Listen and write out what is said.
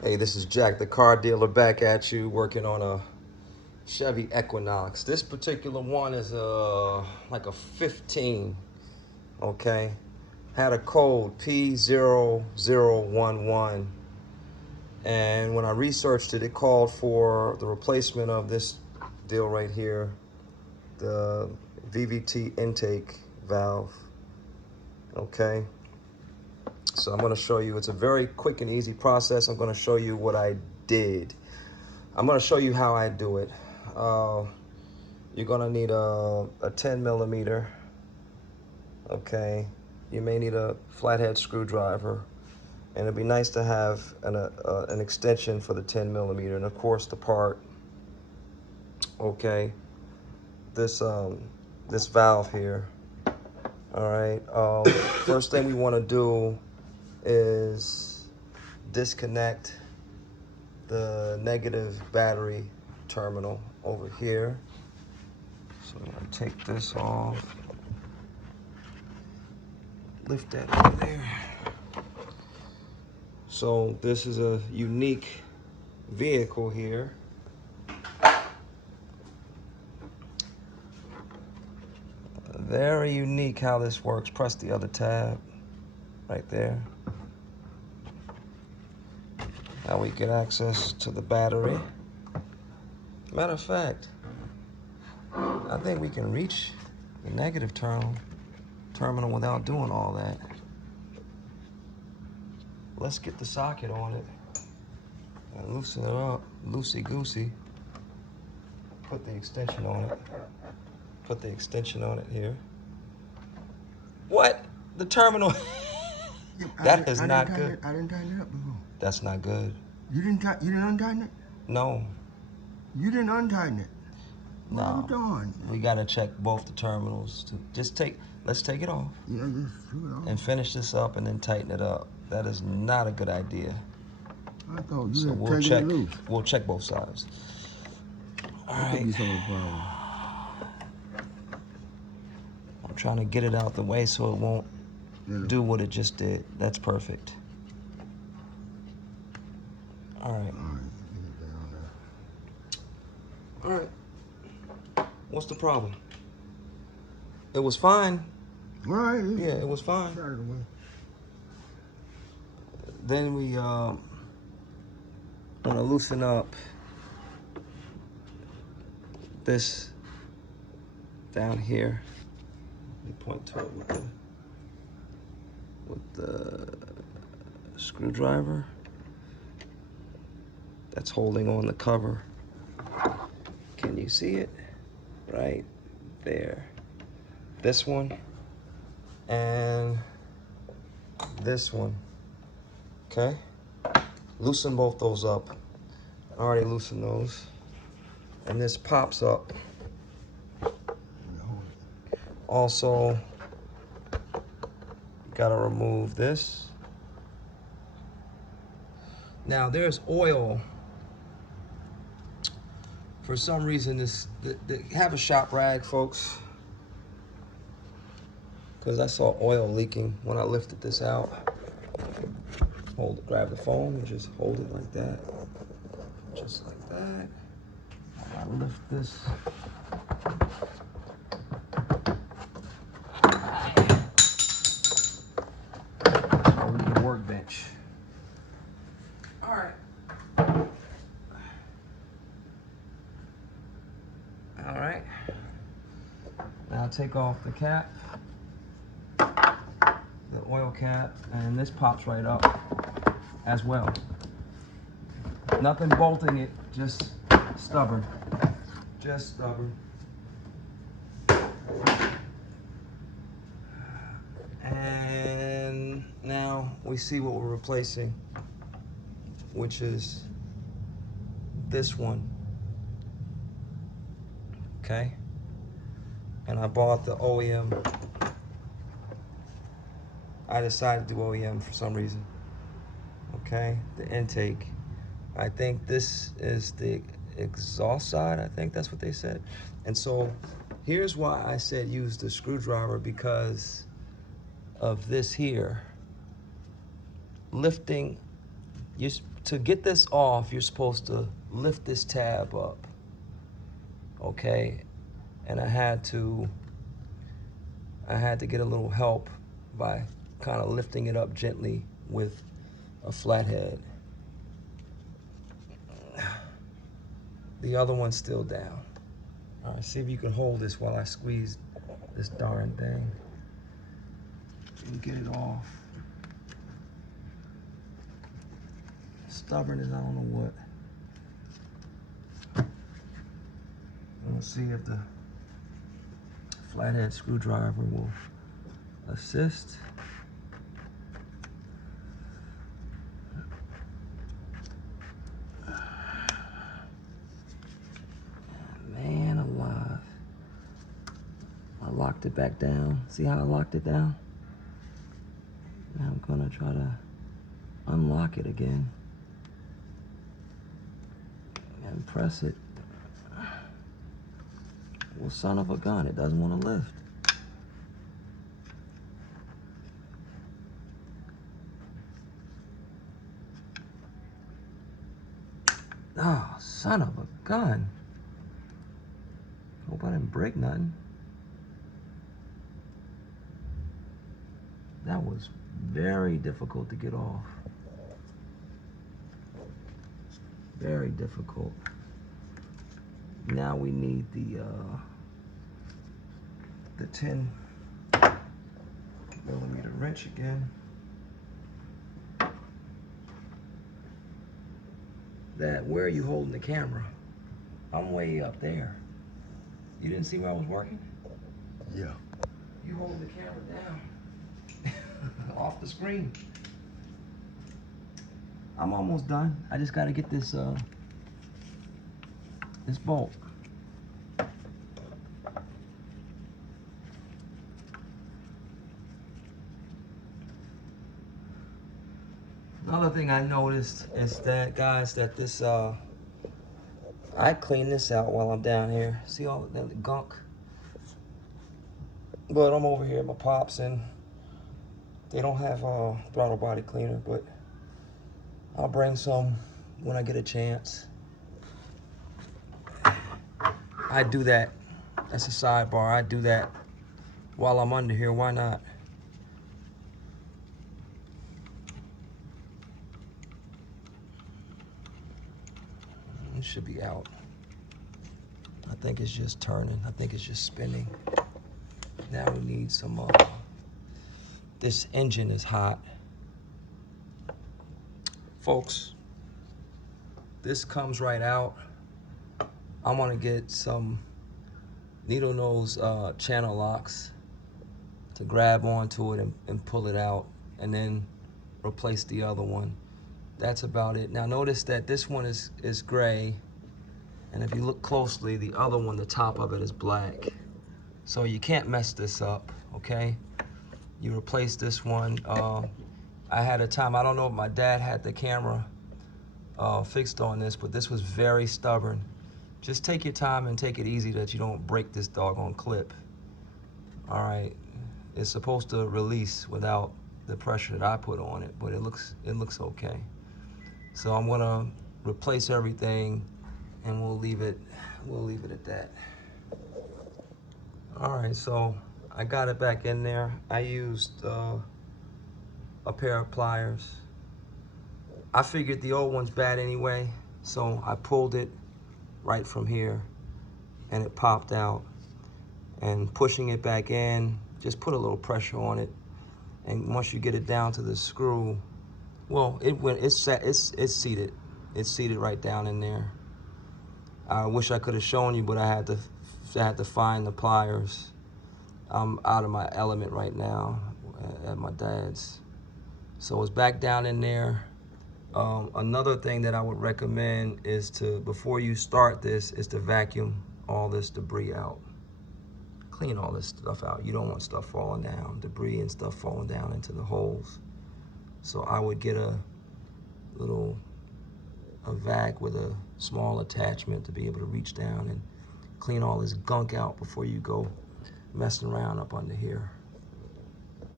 Hey, this is Jack, the car dealer, back at you, working on a Chevy Equinox. This particular one is like a 15, okay? Had a code P0011, and when I researched it, it called for the replacement of this deal right here, the VVT intake valve, okay? So I'm gonna show you, it's a very quick and easy process. I'm gonna show you what I did. I'm gonna show you how I do it. Uh, you're gonna need a 10 millimeter, okay? You may need a flathead screwdriver, and it'd be nice to have an extension for the 10 millimeter, and of course the part, okay? This valve here, all right? First thing we wanna do is disconnect the negative battery terminal over here. So I'm gonna take this off, lift that over there. So this is a unique vehicle here. Very unique how this works. Press the other tab right there. Now we get access to the battery. Matter of fact, I think we can reach the negative terminal without doing all that. Let's get the socket on it and loosen it up, loosey-goosey. Put the extension on it. Put the extension on it here. What? The terminal? That is not good. I didn't tighten it up before. That's not good. You didn't untighten it? No. You didn't untighten it. What are No. you doing? We gotta check both the terminals. Let's take it off. Yeah, just screw it off. And finish this up and then tighten it up. That is not a good idea. I thought you So had we'll taken check. it loose. We'll check both sides. All That could be right. some of the problem. I'm trying to get it out the way so it won't Yeah. do what it just did. That's perfect. All right. All right, get it down there. All right. What's the problem? It was fine. All right. Yeah, it was fine. Out of the way. Then we want to loosen up this down here. Let me point to it with the screwdriver that's holding on the cover. Can you see it? Right there. This one and this one. Okay? Loosen both those up. I already loosened those. And this pops up. Also, gotta remove this. Now there's oil. For some reason, have a shop rag, folks, because I saw oil leaking when I lifted this out. Grab the phone and just hold it like that, just like that. I lift this. Over the workbench. All right. All right. Now take off the cap, the oil cap, and this pops right up as well. Nothing bolting it, just stubborn. Just stubborn. And now we see what we're replacing, which is this one. Okay? And I bought the OEM. I decided to do OEM for some reason. Okay, the intake. I think this is the exhaust side. I think that's what they said. And so here's why I said use the screwdriver, because of this here. Lifting To get this off, you're supposed to lift this tab up, okay? And I had to get a little help by kind of lifting it up gently with a flathead. The other one's still down. All right, see if you can hold this while I squeeze this darn thing and get it off. Stubborn as I don't know what. Let's see if the flathead screwdriver will assist. Man alive. I locked it back down. See how I locked it down? Now I'm gonna try to unlock it again and press it. Well, son of a gun, it doesn't want to lift. Oh, son of a gun. Hope I didn't break nothing. That was very difficult to get off. Very difficult. Now we need the 10mm wrench again. Where are you holding the camera? I'm way up there. You didn't see where I was working? Yeah. You hold the camera down. Off the screen. I'm almost done. I just gotta get this this bolt. Another thing I noticed is that, guys, that this I clean this out while I'm down here. See all that gunk? But I'm over here at my pops and they don't have a throttle body cleaner, but I'll bring some when I get a chance. I do that. That's a sidebar. I do that while I'm under here. Why not? It should be out. I think it's just turning. I think it's just spinning. Now we need some, this engine is hot. Folks, this comes right out. I'm gonna get some needle nose channel locks to grab onto it and pull it out, and then replace the other one. That's about it. Now notice that this one is gray, and if you look closely, the other one, the top of it is black. So you can't mess this up, okay? You replace this one. I had a time, I don't know if my dad had the camera fixed on this, but this was very stubborn. Just take your time and take it easy that you don't break this doggone clip. All right, it's supposed to release without the pressure that I put on it, but it looks okay. So I'm gonna replace everything and we'll leave it at that. All right, so I got it back in there. I used a pair of pliers. I figured the old one's bad anyway, so I pulled it right from here and it popped out. And pushing it back in, just put a little pressure on it. And once you get it down to the screw, well, it's seated. It's seated right down in there. I wish I could have shown you, but I had to find the pliers. I'm out of my element right now at my dad's. So it's back down in there. Another thing that I would recommend is before you start this, is to vacuum all this debris out. Clean all this stuff out. You don't want stuff falling down, debris and stuff falling down into the holes. So I would get a vac with a small attachment to be able to reach down and clean all this gunk out before you go messing around up under here.